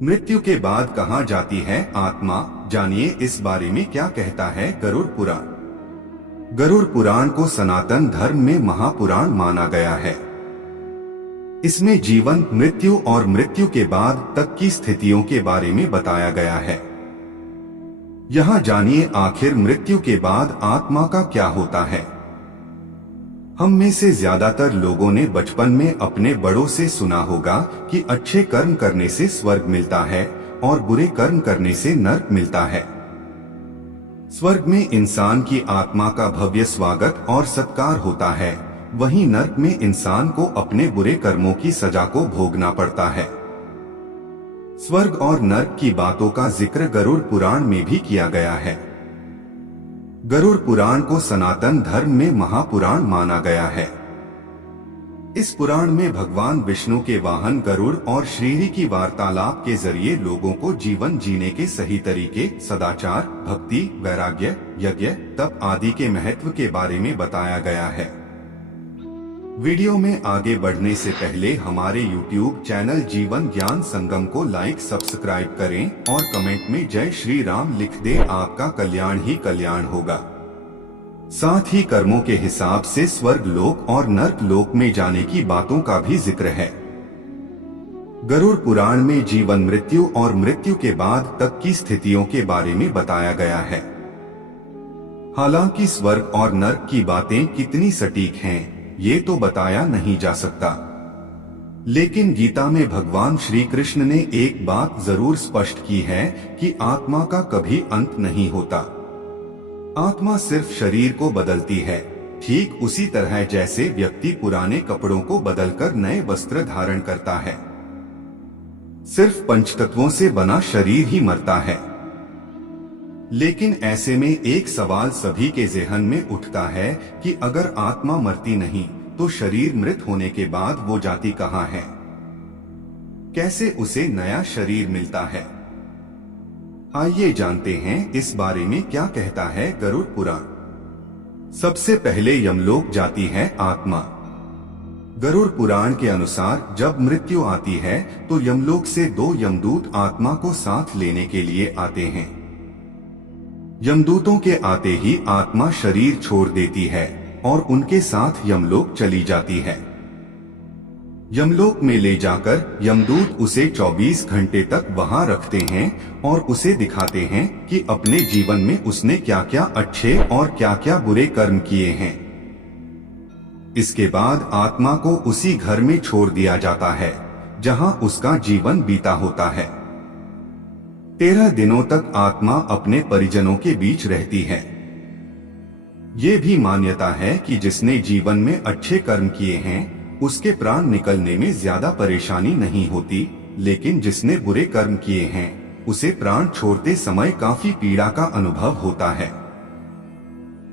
मृत्यु के बाद कहाँ जाती है आत्मा, जानिए इस बारे में क्या कहता है गरुड़ पुराण। गरुड़ पुराण को सनातन धर्म में महापुराण माना गया है। इसमें जीवन, मृत्यु और मृत्यु के बाद तक की स्थितियों के बारे में बताया गया है। यहाँ जानिए आखिर मृत्यु के बाद आत्मा का क्या होता है। हम में से ज्यादातर लोगों ने बचपन में अपने बड़ों से सुना होगा कि अच्छे कर्म करने से स्वर्ग मिलता है और बुरे कर्म करने से नरक मिलता है। स्वर्ग में इंसान की आत्मा का भव्य स्वागत और सत्कार होता है, वहीं नरक में इंसान को अपने बुरे कर्मों की सजा को भोगना पड़ता है। स्वर्ग और नरक की बातों का जिक्र गरुड़ पुराण में भी किया गया है। गरुड़ पुराण को सनातन धर्म में महापुराण माना गया है। इस पुराण में भगवान विष्णु के वाहन गरुड़ और श्रीहरि की वार्तालाप के जरिए लोगों को जीवन जीने के सही तरीके, सदाचार, भक्ति, वैराग्य, यज्ञ, तप आदि के महत्व के बारे में बताया गया है। वीडियो में आगे बढ़ने से पहले हमारे YouTube चैनल जीवन ज्ञान संगम को लाइक, सब्सक्राइब करें और कमेंट में जय श्री राम लिख दें। आपका कल्याण ही कल्याण होगा। साथ ही कर्मों के हिसाब से स्वर्ग लोक और नरक लोक में जाने की बातों का भी जिक्र है। गरुड़ पुराण में जीवन, मृत्यु और मृत्यु के बाद तक की स्थितियों के बारे में बताया गया है। हालांकि स्वर्ग और नरक की बातें कितनी सटीक हैं, ये तो बताया नहीं जा सकता, लेकिन गीता में भगवान श्री कृष्ण ने एक बात जरूर स्पष्ट की है कि आत्मा का कभी अंत नहीं होता। आत्मा सिर्फ शरीर को बदलती है, ठीक उसी तरह जैसे व्यक्ति पुराने कपड़ों को बदलकर नए वस्त्र धारण करता है। सिर्फ पंचतत्वों से बना शरीर ही मरता है। लेकिन ऐसे में एक सवाल सभी के ज़हन में उठता है कि अगर आत्मा मरती नहीं तो शरीर मृत होने के बाद वो जाती कहाँ है? कैसे उसे नया शरीर मिलता है? आइए जानते हैं इस बारे में क्या कहता है गरुड़ पुराण। सबसे पहले यमलोक जाती है आत्मा। गरुड़ पुराण के अनुसार जब मृत्यु आती है तो यमलोक से 2 यमदूत आत्मा को साथ लेने के लिए आते हैं। यमदूतों के आते ही आत्मा शरीर छोड़ देती है और उनके साथ यमलोक चली जाती है। यमलोक में ले जाकर यमदूत उसे 24 घंटे तक वहां रखते हैं और उसे दिखाते हैं कि अपने जीवन में उसने क्या क्या अच्छे और क्या क्या बुरे कर्म किए हैं। इसके बाद आत्मा को उसी घर में छोड़ दिया जाता है जहां उसका जीवन बीता होता है। 13 दिनों तक आत्मा अपने परिजनों के बीच रहती है। ये भी मान्यता है कि जिसने जीवन में अच्छे कर्म किए हैं उसके प्राण निकलने में ज्यादा परेशानी नहीं होती, लेकिन जिसने बुरे कर्म किए हैं उसे प्राण छोड़ते समय काफी पीड़ा का अनुभव होता है।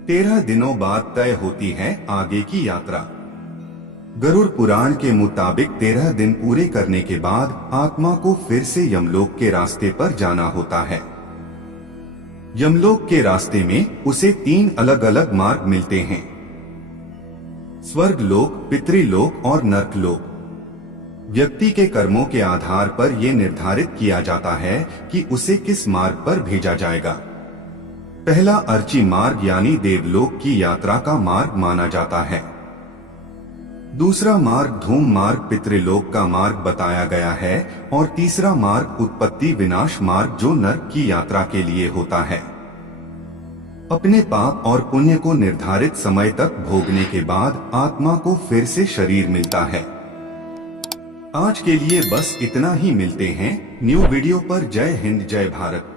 13 दिनों बाद तय होती है आगे की यात्रा। गरुड़ पुराण के मुताबिक 13 दिन पूरे करने के बाद आत्मा को फिर से यमलोक के रास्ते पर जाना होता है। यमलोक के रास्ते में उसे 3 अलग अलग मार्ग मिलते हैं: स्वर्ग लोक, पितृलोक और नरक लोक। व्यक्ति के कर्मों के आधार पर यह निर्धारित किया जाता है कि उसे किस मार्ग पर भेजा जाएगा। पहला अर्ची मार्ग यानी देवलोक की यात्रा का मार्ग माना जाता है। दूसरा मार्ग धूम मार्ग पितृलोक का मार्ग बताया गया है और तीसरा मार्ग उत्पत्ति विनाश मार्ग जो नरक की यात्रा के लिए होता है। अपने पाप और पुण्य को निर्धारित समय तक भोगने के बाद आत्मा को फिर से शरीर मिलता है। आज के लिए बस इतना ही। मिलते हैं न्यू वीडियो पर। जय हिंद, जय भारत।